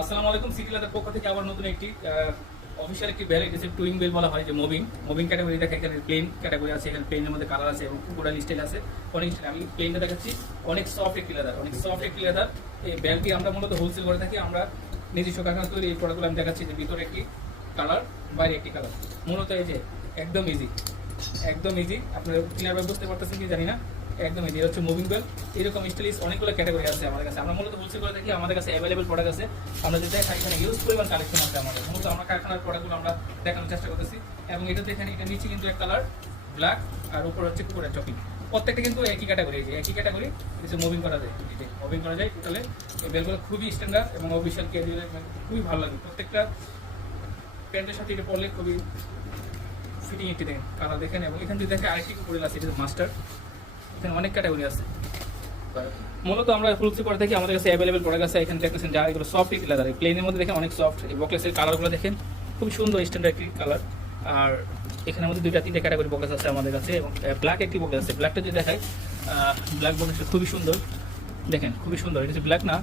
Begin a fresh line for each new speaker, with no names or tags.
আসসালামু আলাইকুম সিটি পক্ষ থেকে আবার নতুন একটি অফিসিয়াল একটি বেল এটি টুইং বেল বলা হয়, যে মুভিং মুভিং ক্যাটাগরি দেখে, এখানে প্লেন ক্যাটাগরি আছে, এখানে প্লেনের মধ্যে কালার আছে এবং কুকুরাল স্টাইল আছে, অনেক স্টাইল আমি প্লেনটা দেখাচ্ছি, অনেক সফট একটি লেদার অনেক সফট একটি লেদার এই বেলটি আমরা মূলত হোলসেল করে থাকি, আমরা নিজস্ব কারখানা তৈরি এই প্রোডাক্টগুলো আমি দেখাচ্ছি যে ভিতরে একটি কালার বাইরে একটি কালার মূলত এই যে, একদম ইজি একদম ইজি আপনারা ক্লিয়ারভাবে বুঝতে পারতেছেন কি জানি না? একদম ইজি হচ্ছে মুভিং বেল এরকম স্টাইলিশ অনেকগুলো ক্যাটাগরি আছে আমাদের কাছে। আমরা মূলত বলছি করে থাকি আমাদের কাছে অ্যাভেলেবল প্রোডাক্ট আছে। আমরা যেটা এখানে ইউজ পরিমাণ কালেকশন আছে আমাদের। মূলত আমরা কারখানার প্রোডাক্টগুলো আমরা দেখানোর চেষ্টা করতেছি। এবং এটাতে এখানে এটা নিচে কিন্তু এক কালার ব্ল্যাক আর উপর হচ্ছে কুকুরের চপিং প্রত্যেকটা কিন্তু একই ক্যাটাগরি যে একই ক্যাটাগরি কিছু মুভিং করা যায়। মুভিং করা যায় তাহলে এই বেলগুলো খুবই স্ট্যান্ডার্ড এবং অফিসিয়াল ক্যাজুয়াল খুবই ভালো লাগে। প্রত্যেকটা প্যান্টের সাথে এটা পরলে খুবই ফিটিং একটি দেখেন। কালার দেখেন। এবং এখান থেকে দেখে আরেকটি কুকুরেল আছে, এটা মাস্টার এখানে অনেক ক্যাটাগরি আছে। মূলত আমরা ফুলসি পরে থাকি আমাদের কাছে অ্যাভেলেবেল প্রোডাক্ট আছে, এখানে দেখতেছেন যা এগুলো সফট লেদার প্লেনের মধ্যে দেখেন অনেক সফট এই বকলেসের কালারগুলো দেখেন খুব সুন্দর স্ট্যান্ডার্ড কালার আর এখানে মধ্যে দুইটা, তিনটা ক্যাটাগরি বকলেস আছে আমাদের কাছে, এবং ব্ল্যাক একটি বকলেস আছে। ব্ল্যাকটা যদি দেখায় ব্ল্যাক বকলেস খুবই সুন্দর। দেখেন, খুবই সুন্দর। এটা ব্ল্যাক না।